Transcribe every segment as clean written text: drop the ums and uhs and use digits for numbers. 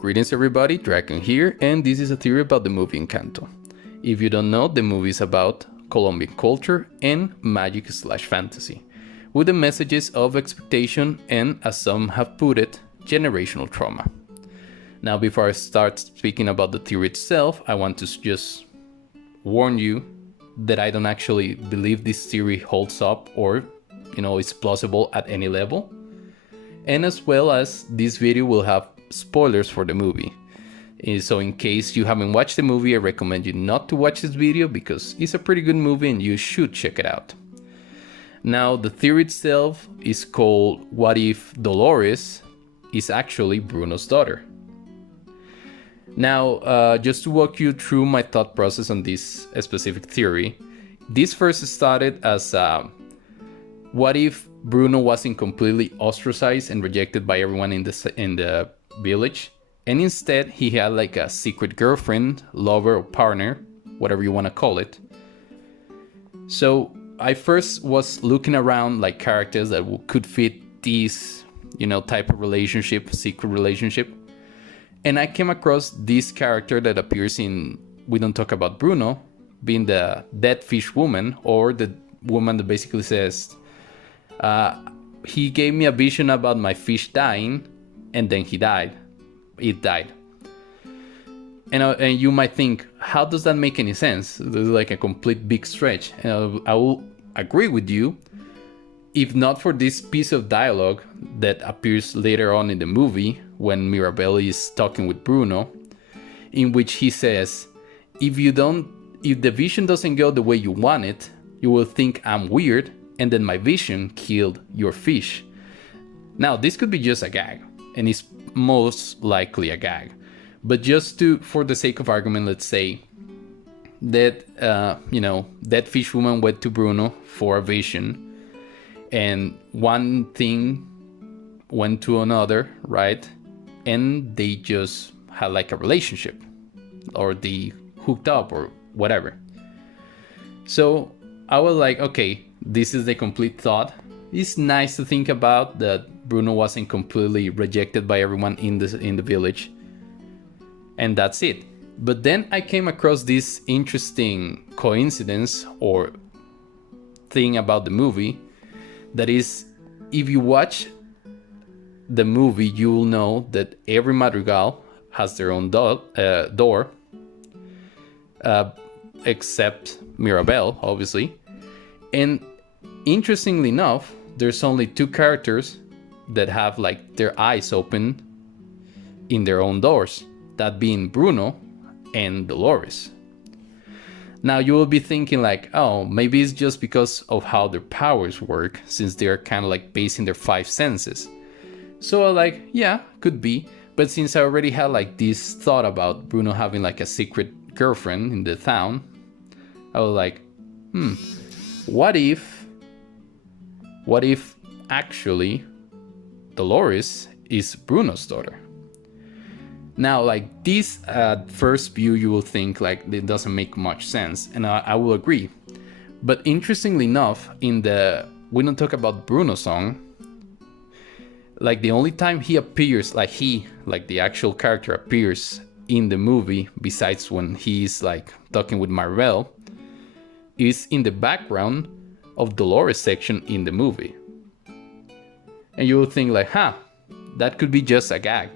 Greetings everybody, Dragon here, and this is a theory about the movie Encanto. If you don't know, the movie is about Colombian culture and magic/fantasy, with the messages of expectation and, as some have put it, generational trauma. Now, before I start speaking about the theory itself, I want to just warn you that I don't actually believe this theory holds up or, is plausible at any level. And as well as this video will have spoilers for the movie. So in case you haven't watched the movie, I recommend you not to watch this video because it's a pretty good movie and you should check it out. Now, the theory itself is called What If Dolores is actually Bruno's daughter? Now, just to walk you through my thought process on this specific theory, this first started as what if Bruno wasn't completely ostracized and rejected by everyone in the village, and instead he had like a secret girlfriend, lover, or partner, whatever you want to call it. So I first was looking around like characters that could fit this, type of relationship, secret relationship. And I came across this character that appears in We Don't Talk About Bruno, being the dead fish woman, or the woman that basically says, he gave me a vision about my fish dying, and then he died. It died. And you might think, how does that make any sense? This is like a complete big stretch. And I will agree with you, if not for this piece of dialogue that appears later on in the movie when Mirabel is talking with Bruno, in which he says, if the vision doesn't go the way you want it, you will think I'm weird, and then my vision killed your fish. Now, this could be just a gag, and it's most likely a gag. But just for the sake of argument, let's say that, that fish woman went to Bruno for a vision, and one thing went to another, right? And they just had like a relationship, or they hooked up, or whatever. So I was like, okay, this is the complete thought. It's nice to think about that Bruno wasn't completely rejected by everyone in the village. And that's it. But then I came across this interesting coincidence or thing about the movie. That is, if you watch the movie, you will know that every madrigal has their own door. Except Mirabel, obviously. And interestingly enough, there's only two characters that have like their eyes open in their own doors, that being Bruno and Dolores. Now you will be thinking like, oh, maybe it's just because of how their powers work, since they're kind of like basing their five senses. So I'm like, yeah, could be. But since I already had like this thought about Bruno having like a secret girlfriend in the town, I was like, what if actually Dolores is Bruno's daughter? Now, like this at first view, you will think like it doesn't make much sense, and I will agree. But interestingly enough, in the We Don't Talk About Bruno song, like the only time he appears, like the actual character appears in the movie, besides when he's like talking with Marvel, is in the background of Dolores section in the movie. And you will think like, that could be just a gag.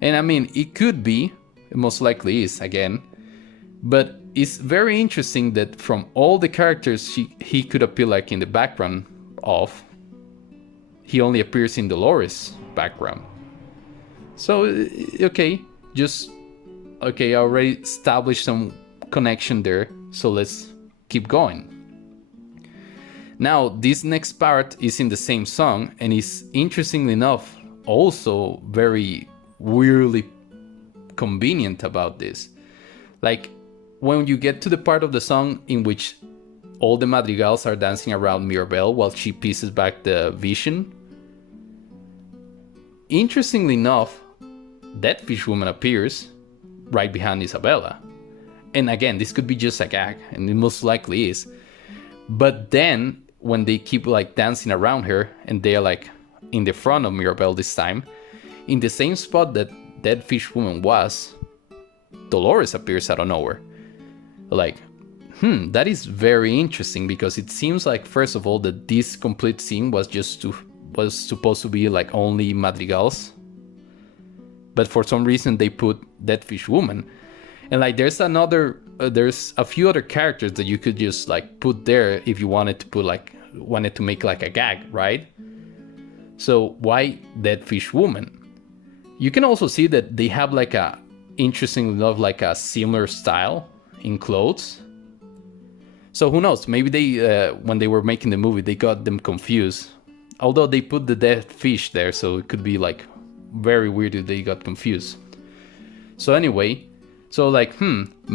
And I mean, it could be, it most likely is again, but it's very interesting that from all the characters he could appear like in the background of, he only appears in Dolores' background. So, I already established some connection there, so let's keep going. Now, this next part is in the same song, and is interestingly enough also very weirdly convenient about this. Like, when you get to the part of the song in which all the madrigals are dancing around Mirabel while she pieces back the vision, interestingly enough, that fish woman appears right behind Isabella. And again, this could be just a gag, and it most likely is. But then, when they keep like dancing around her, and they're like in the front of Mirabel this time, in the same spot that dead fish woman was, Dolores appears out of nowhere. Like, that is very interesting, because it seems like, first of all, that this complete scene was supposed to be like only madrigals, but for some reason they put dead fish woman. And like there's a few other characters that you could just like put there if you wanted to make like a gag, right? So why dead fish woman? You can also see that they have like a, interestingly enough, like a similar style in clothes. So who knows, maybe they when they were making the movie, they got them confused. Although they put the dead fish there, so it could be like very weird if they got confused. So anyway, so like,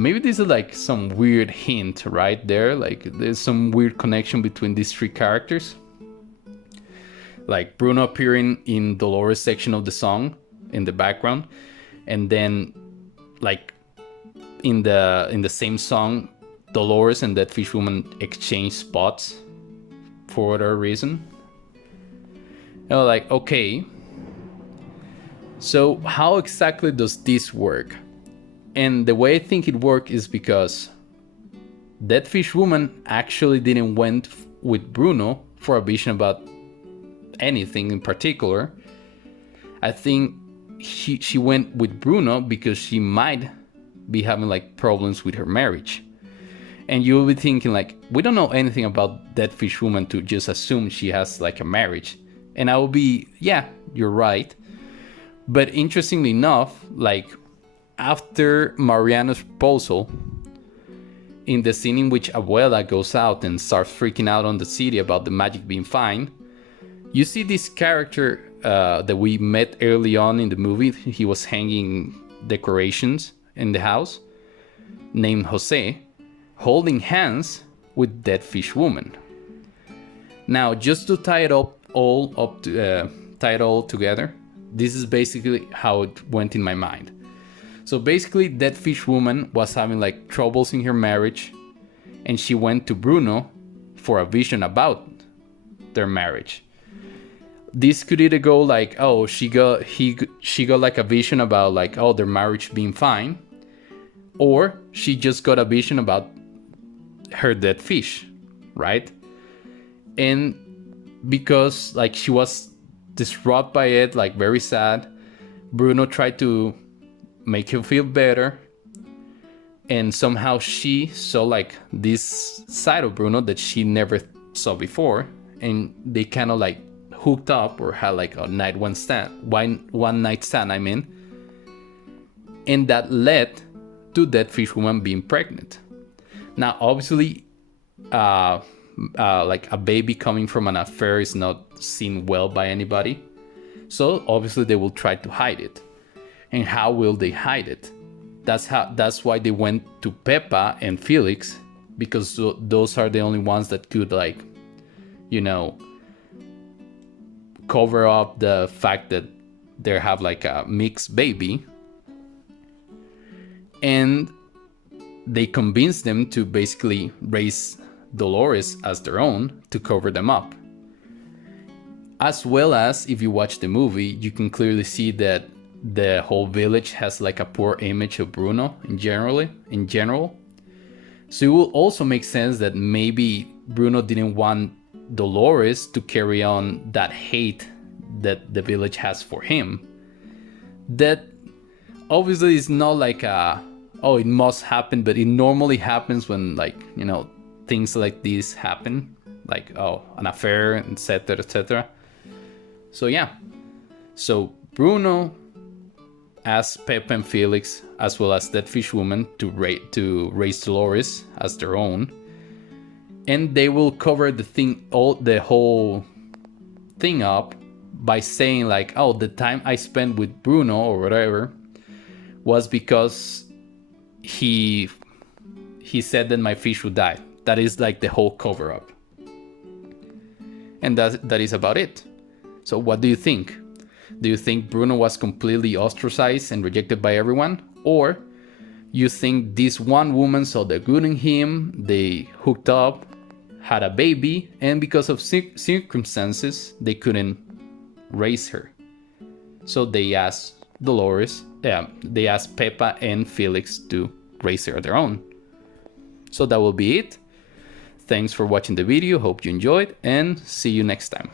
maybe this is like some weird hint right there. Like there's some weird connection between these three characters. Like Bruno appearing in Dolores section of the song in the background, and then like in the same song, Dolores and that fish woman exchange spots for whatever reason. And I'm like, okay, so how exactly does this work? And the way I think it works is because that fish woman actually didn't went with Bruno for a vision about anything in particular. I think she went with Bruno because she might be having like problems with her marriage. And you'll be thinking like, we don't know anything about that fish woman to just assume she has like a marriage. And I will be, yeah, you're right. But interestingly enough, like after Mariano's proposal, in the scene in which Abuela goes out and starts freaking out on the city about the magic being fine, you see this character that we met early on in the movie. He was hanging decorations in the house, named Jose, holding hands with Dead Fish Woman. Now, just to tie it all together, this is basically how it went in my mind. So basically, Dead Fish Woman was having like troubles in her marriage, and she went to Bruno for a vision about their marriage. This could either go like, oh, she got like a vision about like, oh, their marriage being fine, or she just got a vision about her dead fish, right? And because like she was distraught by it, like very sad, Bruno tried to make her feel better, and somehow she saw like this side of Bruno that she never saw before, and they kind of like hooked up or had like a one night stand, I mean, and that led to that fish woman being pregnant. Now, obviously, like a baby coming from an affair is not seen well by anybody, so obviously they will try to hide it. And how will they hide it? That's why they went to Pepa and Felix, because those are the only ones that could, like, you know, cover up the fact that they have like a mixed baby. And they convinced them to basically raise Dolores as their own to cover them up. As well as, if you watch the movie, you can clearly see that the whole village has like a poor image of Bruno in general. So it will also make sense that maybe Bruno didn't want Dolores to carry on that hate that the village has for him. That obviously is not like it must happen, but it normally happens when, like, you know, things like this happen, like, an affair, etc, etc. So yeah, so Bruno asked Pep and Felix, as well as that fish woman, to raise Dolores as their own, and they will cover the whole thing up by saying like, oh, the time I spent with Bruno or whatever was because he said that my fish would die. That is like the whole cover up, and that is about it. So what do you think? Do you think Bruno was completely ostracized and rejected by everyone? Or you think this one woman saw the good in him, they hooked up, had a baby, and because of circumstances, they couldn't raise her? So they asked Dolores, they asked Pepa and Felix to raise their own. So that will be it. Thanks for watching the video, hope you enjoyed, and see you next time.